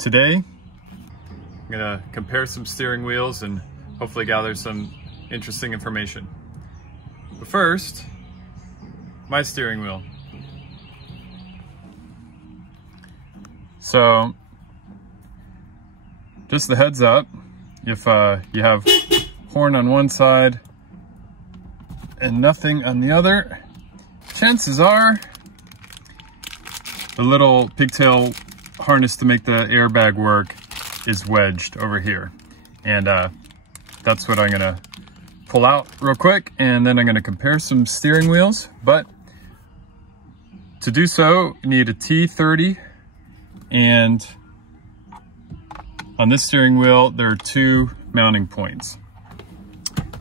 Today, I'm gonna compare some steering wheels and hopefully gather some interesting information. But first, my steering wheel. So, just the heads up, if you have horn on one side and nothing on the other, chances are the little pigtail harness to make the airbag work is wedged over here. And that's what I'm gonna pull out real quick, and then I'm gonna compare some steering wheels. But to do so, you need a T30, and on this steering wheel, there are two mounting points.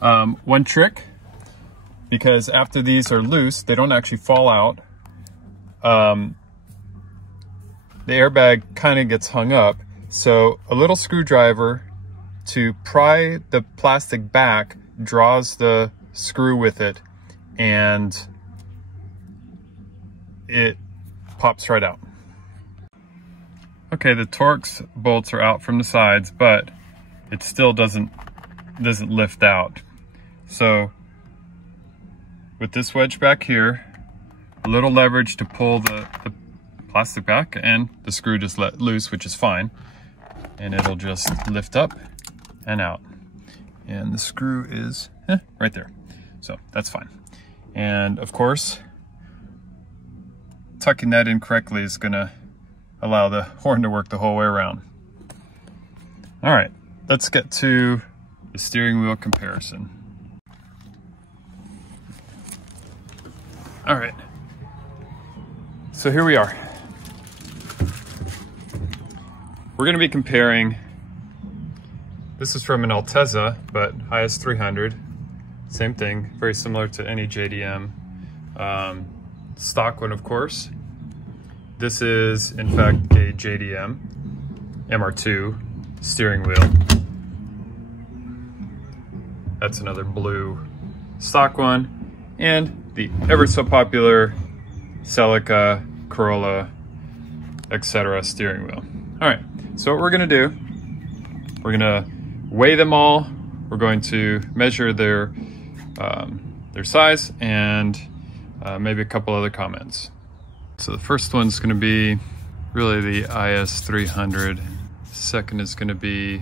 One trick, because after these are loose, they don't actually fall out. The airbag kind of gets hung up. So a little screwdriver to pry the plastic back draws the screw with it, and it pops right out. Okay, the Torx bolts are out from the sides, but it still doesn't lift out. So with this wedge back here, a little leverage to pull the plastic back, and the screw just let loose, which is fine. And it'll just lift up and out. And the screw is right there. So that's fine. And of course, tucking that in correctly is gonna allow the horn to work the whole way around. All right, let's get to the steering wheel comparison. All right, so here we are. We're gonna be comparing, this is from an Altezza, but IS300, same thing, very similar to any JDM. Stock one, of course. This is, in fact, a JDM MR2 steering wheel. That's another blue stock one. And the ever so popular Celica, Corolla, etc. steering wheel. All right, so what we're gonna do, we're gonna weigh them all. We're going to measure their size and maybe a couple other comments. So the first one's gonna be really the IS300. Second is gonna be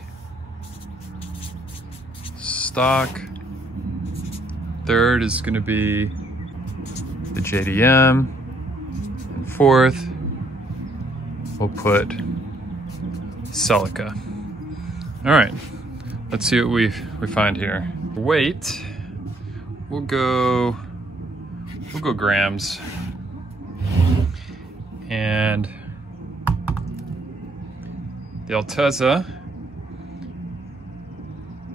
stock. Third is gonna be the JDM. And fourth, we'll put Celica. All right, let's see what we find here. Weight, we'll go grams. And the Altezza,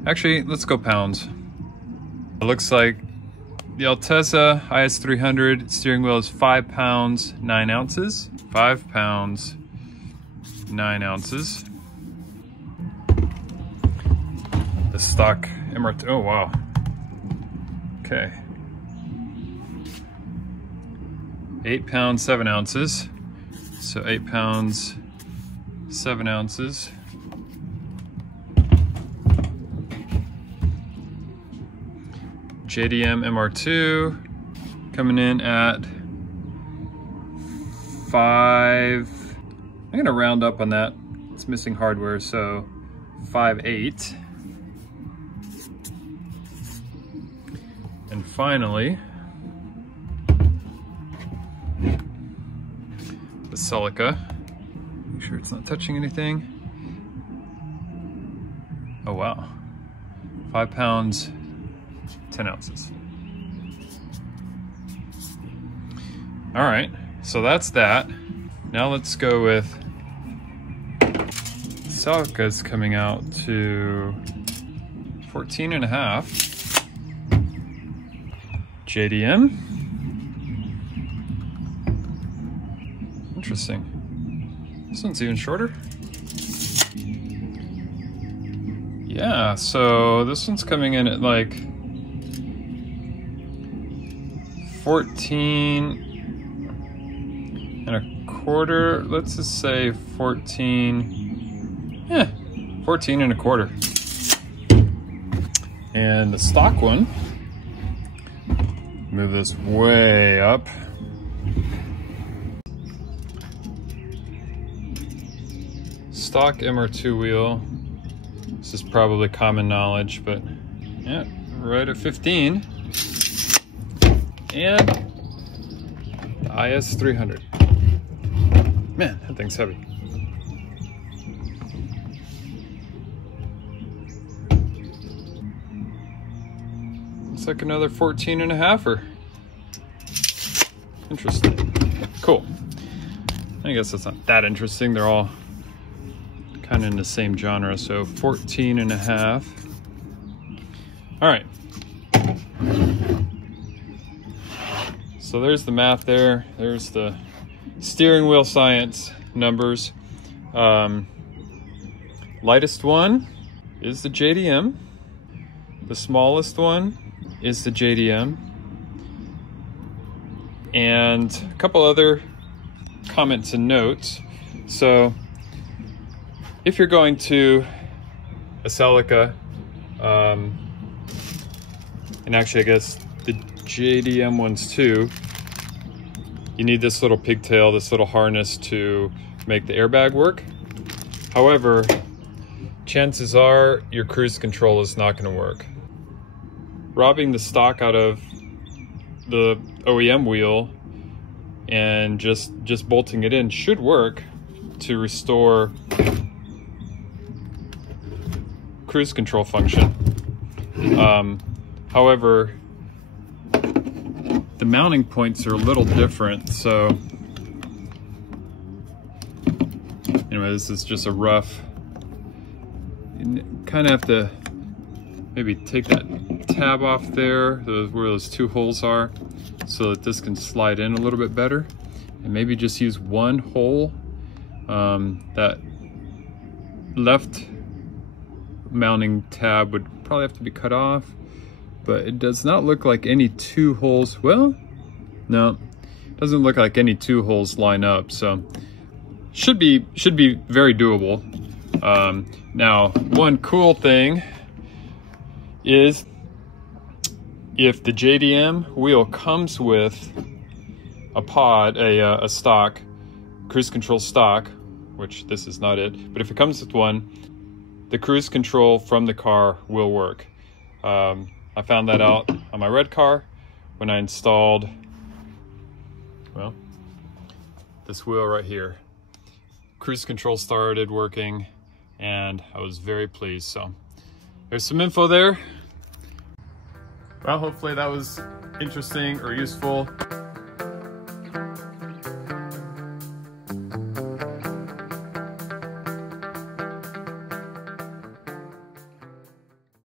actually, let's go pounds. It looks like the Altezza IS300 steering wheel is 5 pounds, 9 ounces. 5 pounds, 9 ounces. The stock MR2, oh wow. Okay. 8 pounds, 7 ounces. So 8 pounds, 7 ounces. JDM MR2 coming in at 5. I'm gonna round up on that. It's missing hardware, so 5.8. And finally, the Celica. Make sure it's not touching anything. Oh wow. 5 pounds, 10 ounces. All right, so that's that. Now let's go with Celica's coming out to 14.5. JDM. Interesting. This one's even shorter. Yeah, so this one's coming in at like 14 and a quarter. Let's just say 14 Yeah, 14 and a quarter. And the stock one, move this way up. Stock MR2 wheel. This is probably common knowledge, but yeah, right at 15. And the IS300. Man, that thing's heavy. Looks like another 14 and a halfer. Interesting. Cool. I guess that's not that interesting. They're all kind of in the same genre. So 14 and a half. All right. So there's the math there. There's the steering wheel science numbers. Lightest one is the JDM. The smallest one is the JDM. And a couple other comments and notes. So if you're going to a Celica, and actually I guess the JDM ones too, you need this little pigtail, this little harness to make the airbag work. However, chances are your cruise control is not going to work. Robbing the stock out of the OEM wheel and just bolting it in should work to restore cruise control function. However, the mounting points are a little different, so anyway, this is just a rough. You kind of have to maybe take that tab off there, where those two holes are, so that this can slide in a little bit better, and maybe just use one hole. That left mounting tab would probably have to be cut off, but it does not look like any two holes. Well, no, it doesn't look like any two holes line up, so should be very doable. Now, one cool thing is if the JDM wheel comes with a pod, a stock cruise control stock, which this is not it, but if it comes with one, the cruise control from the car will work. I found that out on my red car when I installed, well, this wheel right here. Cruise control started working and I was very pleased. So there's some info there. Well, hopefully that was interesting or useful.